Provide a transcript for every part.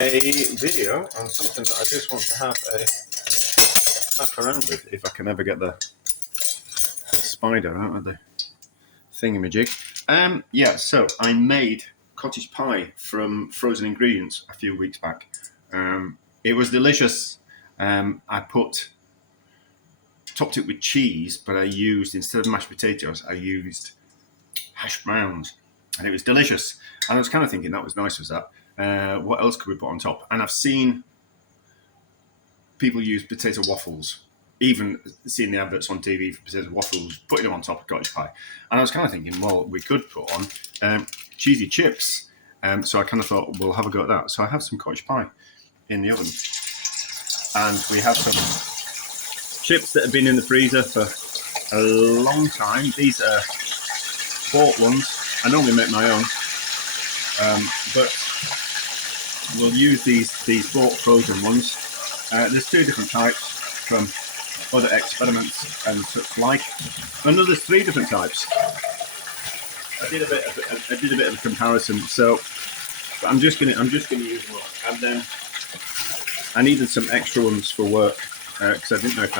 A video on something that I just want to have a faff around with if I can ever get the spider out of the thingamajig. Yeah, so I made cottage pie from frozen ingredients a few weeks back. It was delicious. I topped it with cheese, but I used, instead of mashed potatoes, I used hash browns, and it was delicious. And I was kind of thinking that was nice, was that? What else could we put on top? And I've seen people use potato waffles, even seeing the adverts on TV for potato waffles, putting them on top of cottage pie. And I was kind of thinking, well, we could put on cheesy chips. So I kind of thought, we'll have a go at that. So I have some cottage pie in the oven. And we have some chips that have been in the freezer for a long time. These are bought ones. I normally make my own. But we'll use these bought frozen ones. There's two different types from other experiments and such like. And there's three different types. I did a bit of a comparison. So I'm just gonna use one. And then I needed some extra ones for work because I didn't know if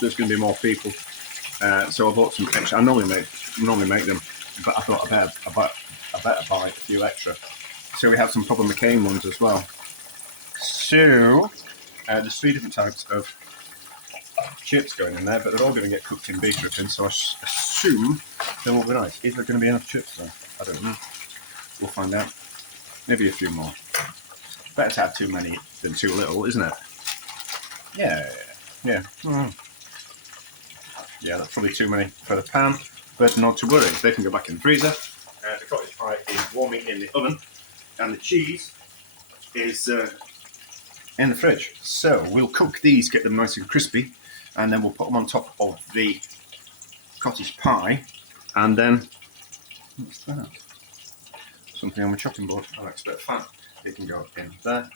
there was going to be more people. So I bought some extra. I normally make them, but I thought I better buy a few extra. So we have some proper McCain ones as well. So there's three different types of chips going in there, but they're all going to get cooked in beef dripping, so I assume they will be nice. Is there going to be enough chips though? I don't know. We'll find out. Maybe a few more. Better to have too many than too little, isn't it? Yeah. Yeah, that's probably too many for the pan, but not to worry. They can go back in the freezer. The cottage pie is warming in the oven, and the cheese is in the fridge. So we'll cook these, get them nice and crispy, and then we'll put them on top of the cottage pie. And then, what's that? Something on my chopping board. I like a bit of fat. It can go in there.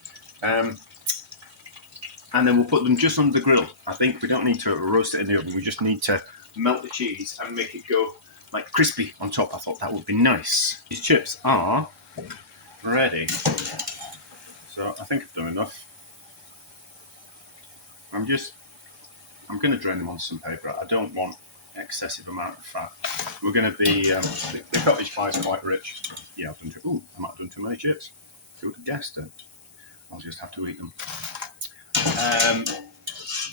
And then we'll put them just under the grill. I think we don't need to roast it in the oven. We just need to melt the cheese and make it go like crispy on top. I thought that would be nice. These chips are ready. So I think I've done enough. I'm going to drain them on some paper. I don't want excessive amount of fat. We're going to be, the cottage pie is quite rich. Yeah, I might have done too many chips. Who would have guessed it? I'll just have to eat them.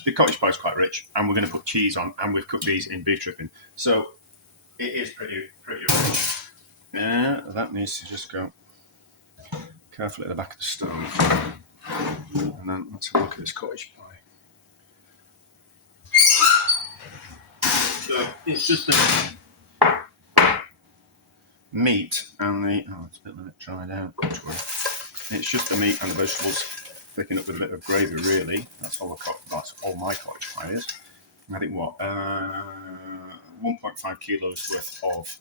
The cottage pie is quite rich, and we're going to put cheese on, and we've cooked these in beef dripping. So it is pretty rich. That needs to just go carefully at the back of the stove. And then let's have a look at this cottage pie. So it's just the meat and the... Oh, it's a bit dried out. It's just the meat and the vegetables thickened up with a bit of gravy, really. That's all my cottage pie is. I think, 1.5 kilos worth of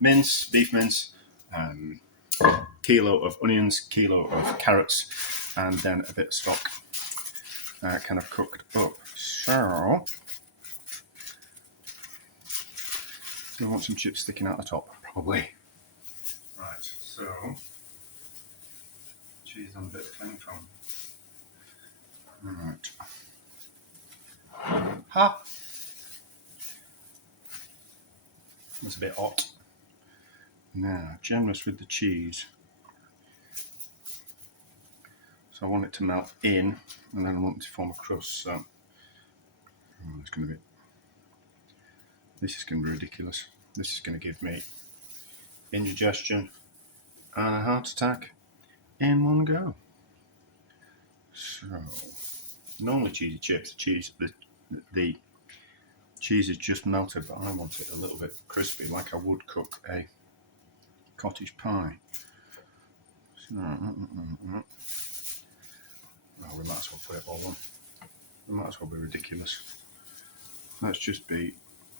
mince, beef mince, kilo of onions, kilo of carrots, and then a bit of stock kind of cooked up. So, do I want some chips sticking out the top? Probably. Right, so, cheese on a bit of cling film. Right. Ha! That's a bit hot. Now, generous with the cheese. So I want it to melt in, and then I want it to form a crust. So this is going to be ridiculous. This is going to give me indigestion and a heart attack in one go. So, normally cheesy chips, the cheese is just melted, but I want it a little bit crispy, like I would cook a cottage pie. So, well, we might as well put it all on. We might as well be ridiculous. Let's just be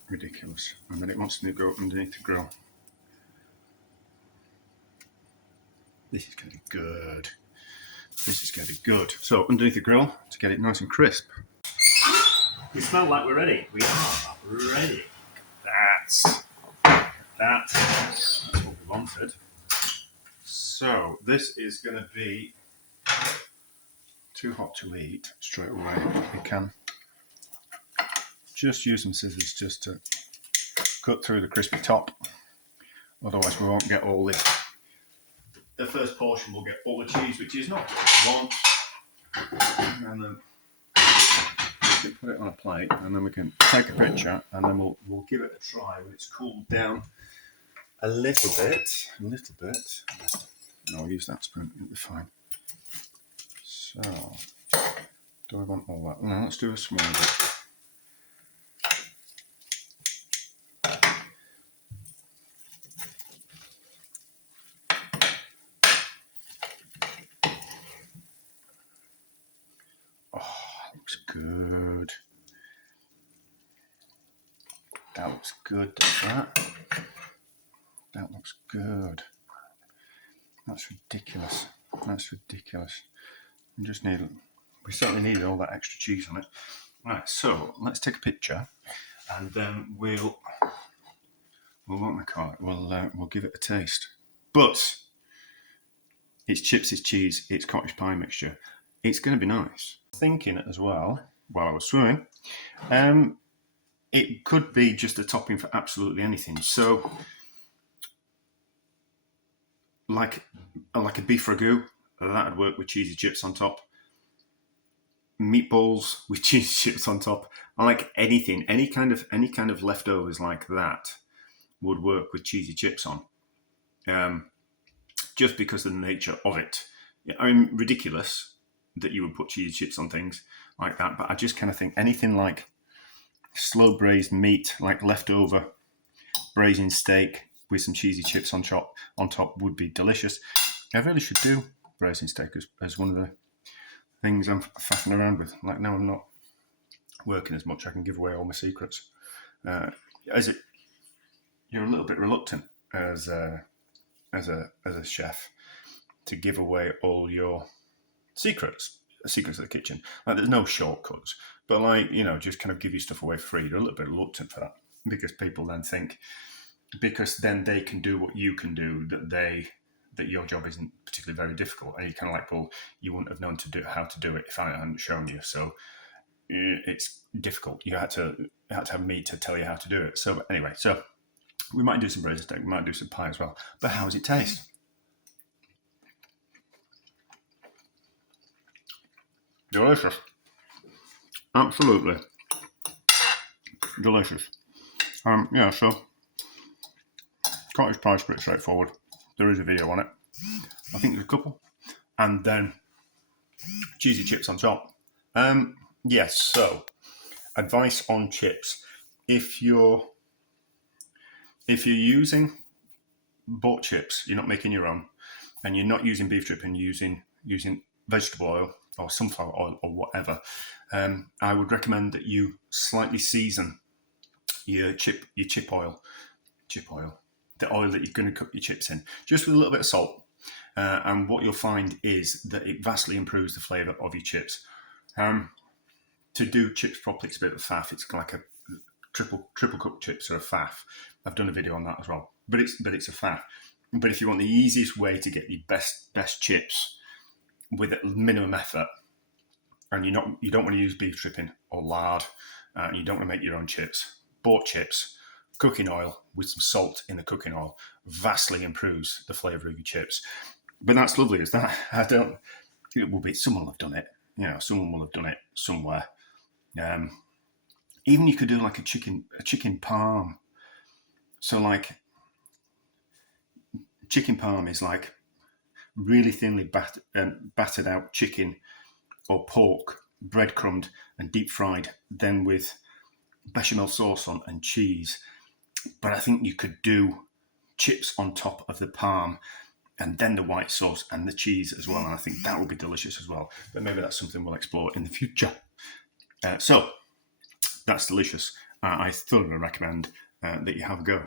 ridiculous. And then it wants to go underneath the grill. This is going to be good. This is going to be good. So underneath the grill to get it nice and crisp. We smell like we're ready. We are ready. That's what we wanted. So this is going to be too hot to eat straight away, you can just use some scissors just to cut through the crispy top. Otherwise we won't get all this. The first portion will get all the cheese, which is not what we want. And then put it on a plate, and then we can take a picture, and then we'll give it a try when it's cooled down a little bit. No, I'll use that spoon, it'll be fine. So, do I want all that? No, let's do a small bit. Good. That looks good, does that? That looks good. That's ridiculous. That's ridiculous. We certainly need all that extra cheese on it. Right, so let's take a picture, and then we'll open the cart. We'll give it a taste. But it's chips, it's cheese, it's cottage pie mixture. It's going to be nice. Thinking as well, while I was swimming, it could be just a topping for absolutely anything. So, like a beef ragu, that'd work with cheesy chips on top. Meatballs with cheesy chips on top. I like anything, any kind of leftovers like that would work with cheesy chips on. Just because of the nature of it. I mean, ridiculous that you would put cheesy chips on things like that, but I just kind of think anything like slow braised meat, like leftover braising steak with some cheesy chips on top would be delicious. I really should do braising steak as one of the things I'm faffing around with. Like now I'm not working as much, I can give away all my secrets. You're a little bit reluctant as a chef to give away all your secrets of the kitchen. Like there's no shortcuts, but just kind of give you stuff away for free. You're a little bit reluctant for that because people then think, because then they can do what you can do, that your job isn't particularly very difficult, and you kind of like, well, you wouldn't have known how to do it if I hadn't shown you. So it's difficult. You had to have me to tell you how to do it. So anyway, so we might do some braised steak, we might do some pie as well. But how does it taste? Delicious. Absolutely delicious. So cottage pie is pretty straightforward. There is a video on it. I think there's a couple. And then cheesy chips on top. Yes, so advice on chips. If you're using bought chips, you're not making your own, and you're not using beef dripping, using vegetable oil or sunflower oil or whatever, I would recommend that you slightly season your chip oil, the oil that you're going to cook your chips in, just with a little bit of salt. And what you'll find is that it vastly improves the flavour of your chips. To do chips properly, it's a bit of a faff. It's like a triple cooked chips are a faff. I've done a video on that as well. But it's a faff. But if you want the easiest way to get your best chips with minimum effort, and you don't want to use beef dripping or lard, and you don't want to make your own chips, bought chips, cooking oil with some salt in the cooking oil vastly improves the flavour of your chips. But that's lovely, is that? Someone will have done it. Someone will have done it somewhere. Even you could do like a chicken parm. So like chicken parm is like really thinly battered out chicken or pork, breadcrumbed and deep fried, then with bechamel sauce on and cheese. But I think you could do chips on top of the parm and then the white sauce and the cheese as well. And I think that would be delicious as well. But maybe that's something we'll explore in the future. So that's delicious. I thoroughly recommend that you have a go.